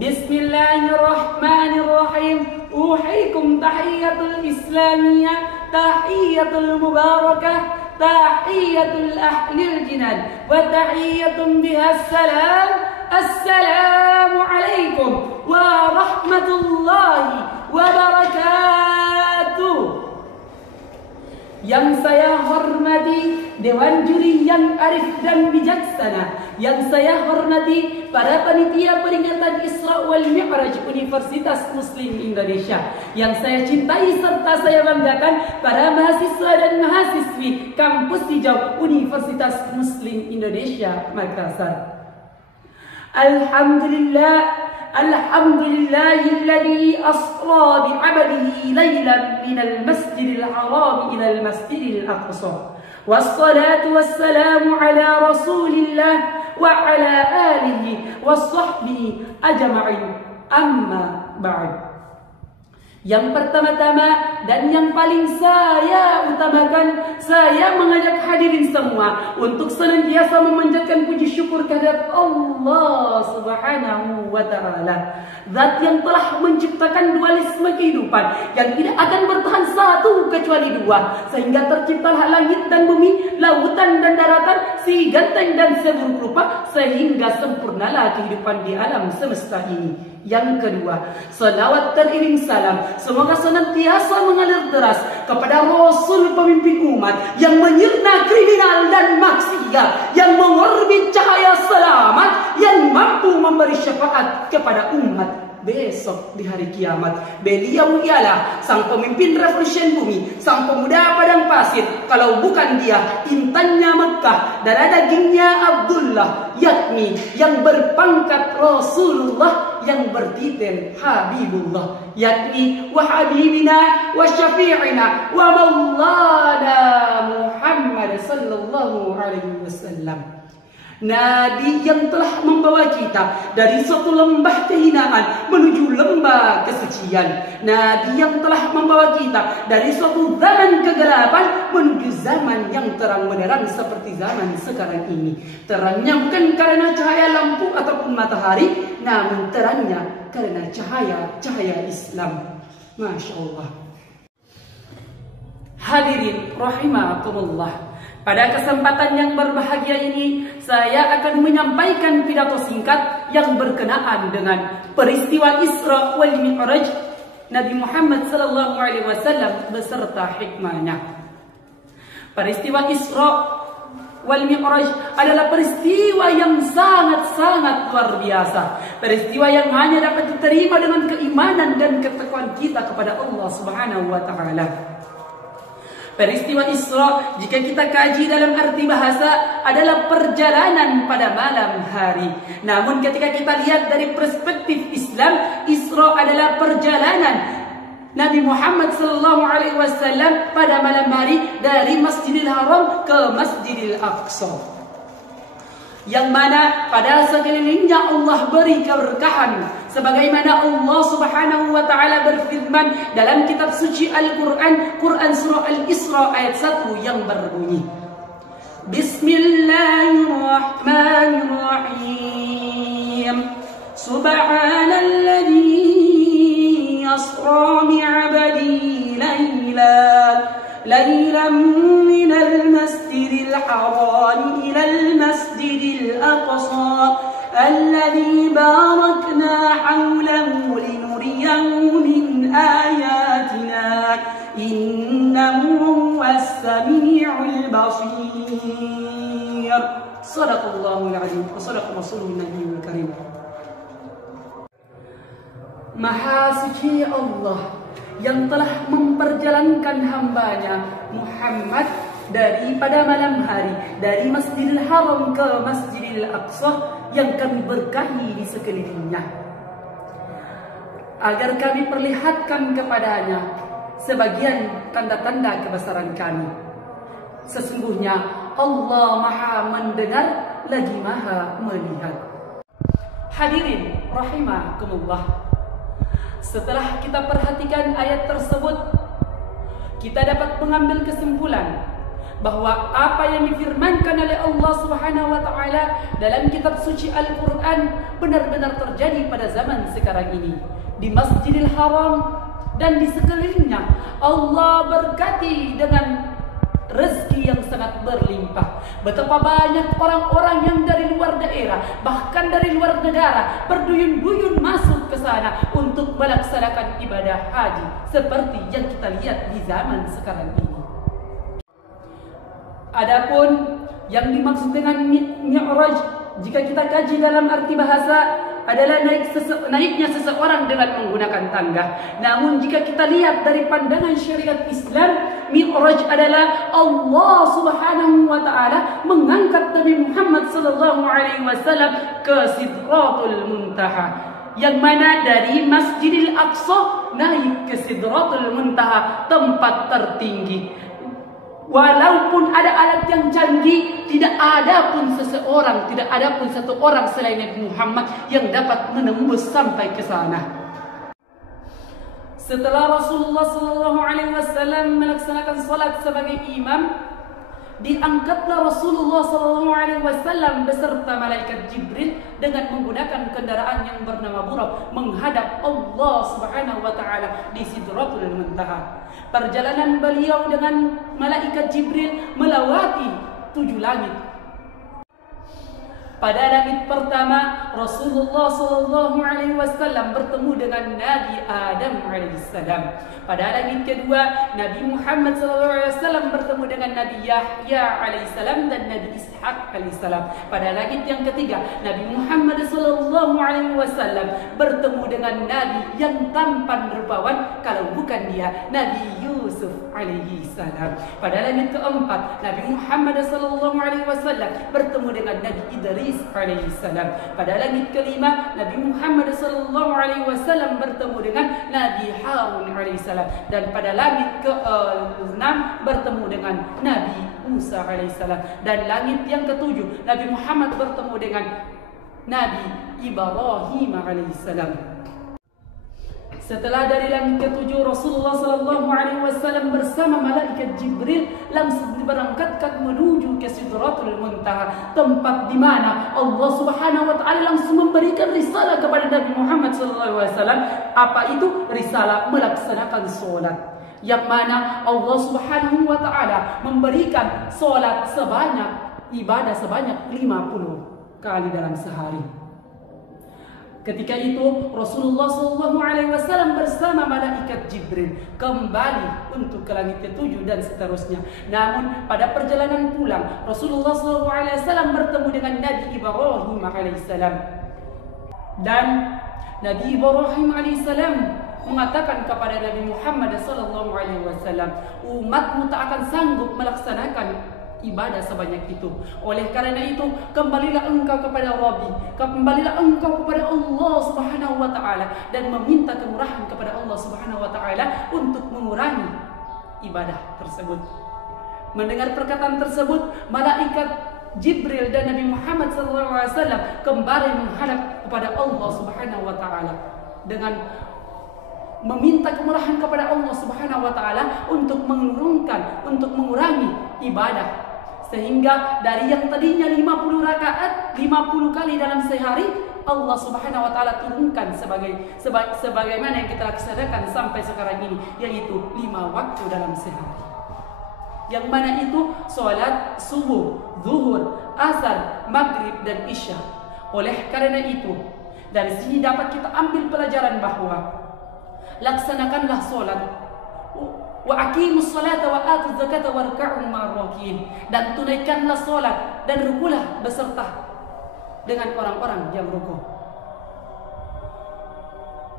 Bismillahirrahmanirrahim. Uhaikum tahiyatul islamiyah, tahiyatul mubarakah, tahiyatul ahlil jinan, wa tahiyatun biha salam. Assalamualaikum warahmatullahi wabarakatuh. Yang saya hormati Dewan Juri yang arif dan bijaksana, yang saya hormati para panitia peringatan Isra wal Mi'raj Universitas Muslim Indonesia, yang saya cintai serta saya banggakan para mahasiswa dan mahasiswi Kampus Hijau Universitas Muslim Indonesia Makassar. Alhamdulillahilladzi asra bi'abdihi laylan minal masjidil haram ilal masjidil aqsa. Wassalatu wassalamu ala rasulillah wa ala alihi wassahbihi ajma'in. Amma ba'd. Yang pertama-tama dan yang paling saya utamakan, saya mengajak hadirin semua untuk senantiasa memanjatkan puji syukur kehadirat Allah Subhanahu wa Ta'ala, Zat yang telah menciptakan dualisme kehidupan yang tidak akan bertahan satu kecuali dua, sehingga terciptalah langit dan bumi, lautan dan daratan, si ganteng dan seburuk rupa, sehingga sempurnalah kehidupan di alam semesta ini. Yang kedua, salawat teriring salam semoga senantiasa mengalir deras kepada Rasul pemimpin umat yang menyirna kriminal dan maksiat, yang mengorbit cahaya selamat, yang mampu memberi syafaat kepada umat besok di hari kiamat. Beliau ialah sang pemimpin revolusi bumi, sang pemuda padang pasir. Kalau bukan dia, intannya Mekah, darah dagingnya Abdullah, yakni yang berpangkat Rasulullah, yang bertitel Habibullah, yakni wa habibina wa syafi'ina wa maulana Muhammad sallallahu alaihi wasallam. Nabi yang telah membawa kita dari suatu lembah kehinaan menuju lembah kesucian. Nabi yang telah membawa kita dari suatu zaman kegelapan menuju zaman yang terang benderang seperti zaman sekarang ini. Terangnya bukan karena cahaya lampu ataupun matahari, namun terangnya karena cahaya Islam. Masya Allah. Hadirin rahimakumullah. Pada kesempatan yang berbahagia ini, saya akan menyampaikan pidato singkat yang berkenaan dengan peristiwa Isra wal Mi'raj Nabi Muhammad sallallahu alaihi wasallam beserta hikmahnya. Peristiwa Isra wal Mi'raj adalah peristiwa yang sangat-sangat luar biasa. Peristiwa yang hanya dapat diterima dengan keimanan dan ketakwaan kita kepada Allah Subhanahu wa Ta'ala. Peristiwa Isra, jika kita kaji dalam arti bahasa, adalah perjalanan pada malam hari. Namun ketika kita lihat dari perspektif Islam, Isra adalah perjalanan Nabi Muhammad SAW pada malam hari dari Masjidil Haram ke Masjidil Aqsa, yang mana pada sekelilingnya Allah beri keberkahan, sebagaimana Allah Subhanahu wa Ta'ala berfirman dalam kitab suci Al-Quran, Quran surah Al-Isra ayat 1 yang berbunyi, Bismillahirrahmanirrahim. Subhanalladzi asra bi'abdihi laylan minal masjidil haram ilal masjidil aqsa alladzi barakna hawlahu linuriyahu min ayatina innahu huwas sami'ul basir. Shadaqallahul azim wa shadaqa rasulun nabiyul karim. Maha suci Allah yang telah memperjalankan hambanya Muhammad daripada malam hari dari Masjidil Haram ke Masjidil Aqsa yang kami berkahi di sekelilingnya, agar kami perlihatkan kepadanya sebagian tanda-tanda kebesaran kami. Sesungguhnya Allah Maha mendengar lagi Maha melihat. Hadirin rahimakumullah. Setelah kita perhatikan ayat tersebut, kita dapat mengambil kesimpulan bahwa apa yang difirmankan oleh Allah Subhanahu wa taala dalam kitab suci Al-Qur'an benar-benar terjadi pada zaman sekarang ini. Di Masjidil Haram dan di sekelilingnya Allah berkati dengan rezeki yang sangat berlimpah. Betapa banyak orang-orang yang dari luar daerah, bahkan dari luar negara, berduyun-duyun masuk ke sana untuk melaksanakan ibadah haji seperti yang kita lihat di zaman sekarang ini. Adapun yang dimaksud dengan mi'raj, jika kita kaji dalam arti bahasa, adalah naiknya seseorang dengan menggunakan tangga. Namun jika kita lihat dari pandangan syariat Islam, mi'raj adalah Allah Subhanahu wa taala mengangkat Nabi Muhammad sallallahu alaihi wasallam ke Sidratul Muntaha, yang mana dari Masjidil Aqsa naik ke Sidratul Muntaha, tempat tertinggi. Walaupun ada alat yang canggih, tidak ada pun satu orang selain Nabi Muhammad yang dapat menembus sampai ke sana. Setelah Rasulullah SAW melaksanakan salat sebagai imam, diangkatlah Rasulullah SAW beserta malaikat Jibril dengan menggunakan kendaraan yang bernama Buraq menghadap Allah Subhanahu wa taala di Sidratul Muntaha. Perjalanan beliau dengan malaikat Jibril melewati 7 langit. Pada langit pertama, Rasulullah SAW bertemu dengan Nabi Adam alaihissalam. Pada langit kedua, Nabi Muhammad SAW bertemu dengan Nabi Yahya alaihissalam dan Nabi Ishaq alaihissalam. Pada langit yang ketiga, Nabi Muhammad SAW bertemu dengan Nabi yang tampan rupawan, kalau bukan dia, Nabi Yusuf alaihissalam. Pada langit keempat, Nabi Muhammad SAW bertemu dengan Nabi Idris alaihissalam. Pada langit kelima, Nabi Muhammad SAW bertemu dengan Nabi Harun alaihissalam. Dan pada langit ke-6 bertemu dengan Nabi Musa alaihissalam. Dan langit yang ke-7, Nabi Muhammad bertemu dengan Nabi Ibrahim alaihissalam. Setelah dari langit ke-7, Rasulullah SAW bersama malaikat Jibril langsung diberangkatkan menuju ke Sidratul Muntaha, tempat di mana Allah Subhanahu wa taala langsung memberikan risalah kepada Nabi Muhammad SAW. Apa itu? Risalah melaksanakan solat, yang mana Allah Subhanahu wa taala memberikan solat ibadah sebanyak 50 kali dalam sehari. Ketika itu Rasulullah SAW bersama malaikat Jibril kembali untuk ke langit ke-7 dan seterusnya. Namun pada perjalanan pulang, Rasulullah SAW bertemu dengan Nabi Ibrahim alaihissalam. Dan Nabi Ibrahim alaihissalam mengatakan kepada Nabi Muhammad SAW, umatmu tak akan sanggup melaksanakan ibadah sebanyak itu. Oleh karena itu, kembalilah engkau kepada Rabbi, kembalilah engkau kepada Allah Subhanahu wa taala dan meminta kemurahan kepada Allah Subhanahu wa taala untuk mengurangi ibadah tersebut. Mendengar perkataan tersebut, malaikat Jibril dan Nabi Muhammad SAW kembali menghadap kepada Allah Subhanahu wa taala dengan meminta kemurahan kepada Allah Subhanahu wa taala untuk mengurangi ibadah. Sehingga dari yang tadinya 50 rakaat, 50 kali dalam sehari, Allah Subhanahu wa taala turunkan sebagaimana yang kita laksanakan sampai sekarang ini, yaitu 5 waktu dalam sehari. Yang mana itu salat subuh, zuhur, asar, maghrib dan isya. Oleh karena itu, dari sini dapat kita ambil pelajaran bahwa laksanakanlah salat, wa aqimus salata wa atuz zakata warka'u ma'ar rakiin, dan tunaikanlah salat dan rukulah beserta dengan orang-orang yang ruku.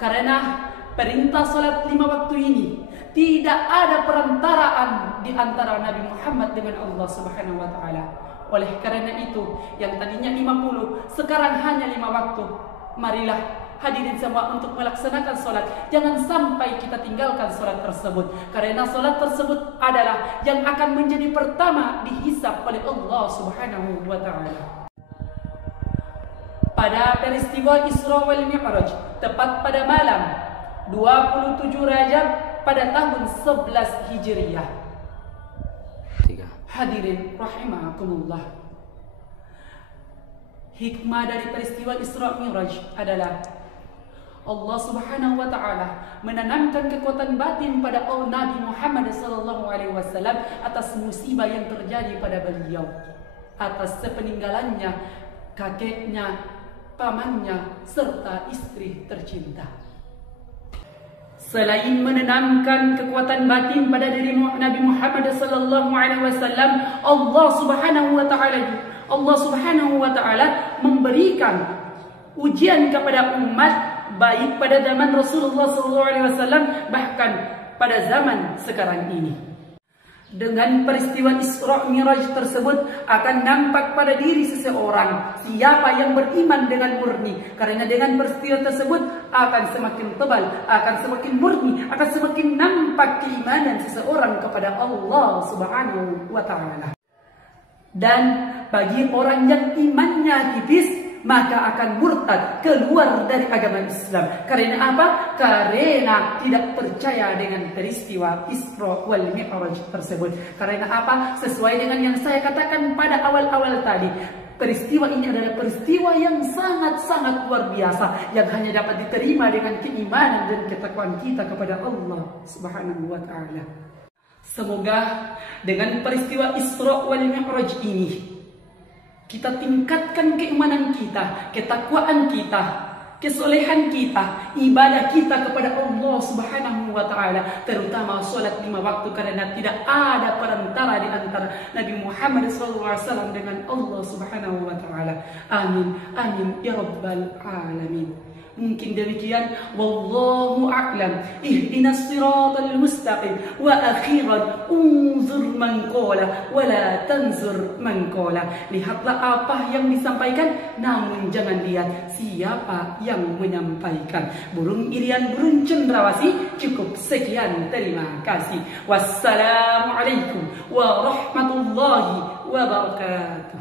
Karena perintah salat 5 waktu ini tidak ada perantaraan di antara Nabi Muhammad dengan Allah Subhanahu wa taala. Oleh karena itu, yang tadinya 50 sekarang hanya 5 waktu. Marilah hadirin semua untuk melaksanakan solat. Jangan sampai kita tinggalkan solat tersebut, karena solat tersebut adalah yang akan menjadi pertama dihisab oleh Allah Subhanahu wa taala. Pada peristiwa Isra wal Mi'raj, tepat pada malam 27 Rajab pada tahun 11 Hijriah, Hadirin rahimakumullah. Hikmah dari peristiwa Isra Mi'raj adalah Allah Subhanahu wa taala menanamkan kekuatan batin pada Nabi Muhammad sallallahu alaihi wasallam atas musibah yang terjadi pada beliau, atas sepeninggalannya kakeknya, pamannya serta istri tercinta. Selain menanamkan kekuatan batin pada diri Nabi Muhammad sallallahu alaihi wasallam, Allah Subhanahu wa taala memberikan ujian kepada umat baik pada zaman Rasulullah SAW bahkan pada zaman sekarang ini. Dengan peristiwa Isra Mi'raj tersebut akan nampak pada diri seseorang siapa yang beriman dengan murni. Karena dengan peristiwa tersebut akan semakin tebal, akan semakin murni, akan semakin nampak keimanan seseorang kepada Allah Subhanahu wa taala. Dan bagi orang yang imannya tipis, maka akan murtad, keluar dari agama Islam. Karena apa? Karena tidak percaya dengan peristiwa Isra wal Mi'raj tersebut. Karena apa? Sesuai dengan yang saya katakan pada awal-awal tadi, peristiwa ini adalah peristiwa yang sangat-sangat luar biasa, yang hanya dapat diterima dengan keimanan dan ketakwaan kita kepada Allah Subhanahu wa taala. Semoga dengan peristiwa Isra wal Mi'raj ini kita tingkatkan keimanan kita, ketakwaan kita, kesolehan kita, ibadah kita kepada Allah Subhanahu wa taala, terutama salat 5 waktu, karena tidak ada perantara di antara Nabi Muhammad SAW dengan Allah Subhanahu wa taala. Amin amin ya rabbal alamin. Mungkin demikian, wallahu a'lam. Ihdinas siratal mustaqim. Wa akhiran unzur man qala wa la tanzur man qala. Lihatlah apa yang disampaikan, namun jangan lihat siapa yang menyampaikan. Burung irian, burung cendrawasih. Cukup sekian, terima kasih. Wassalamualaikum warahmatullahi wabarakatuh.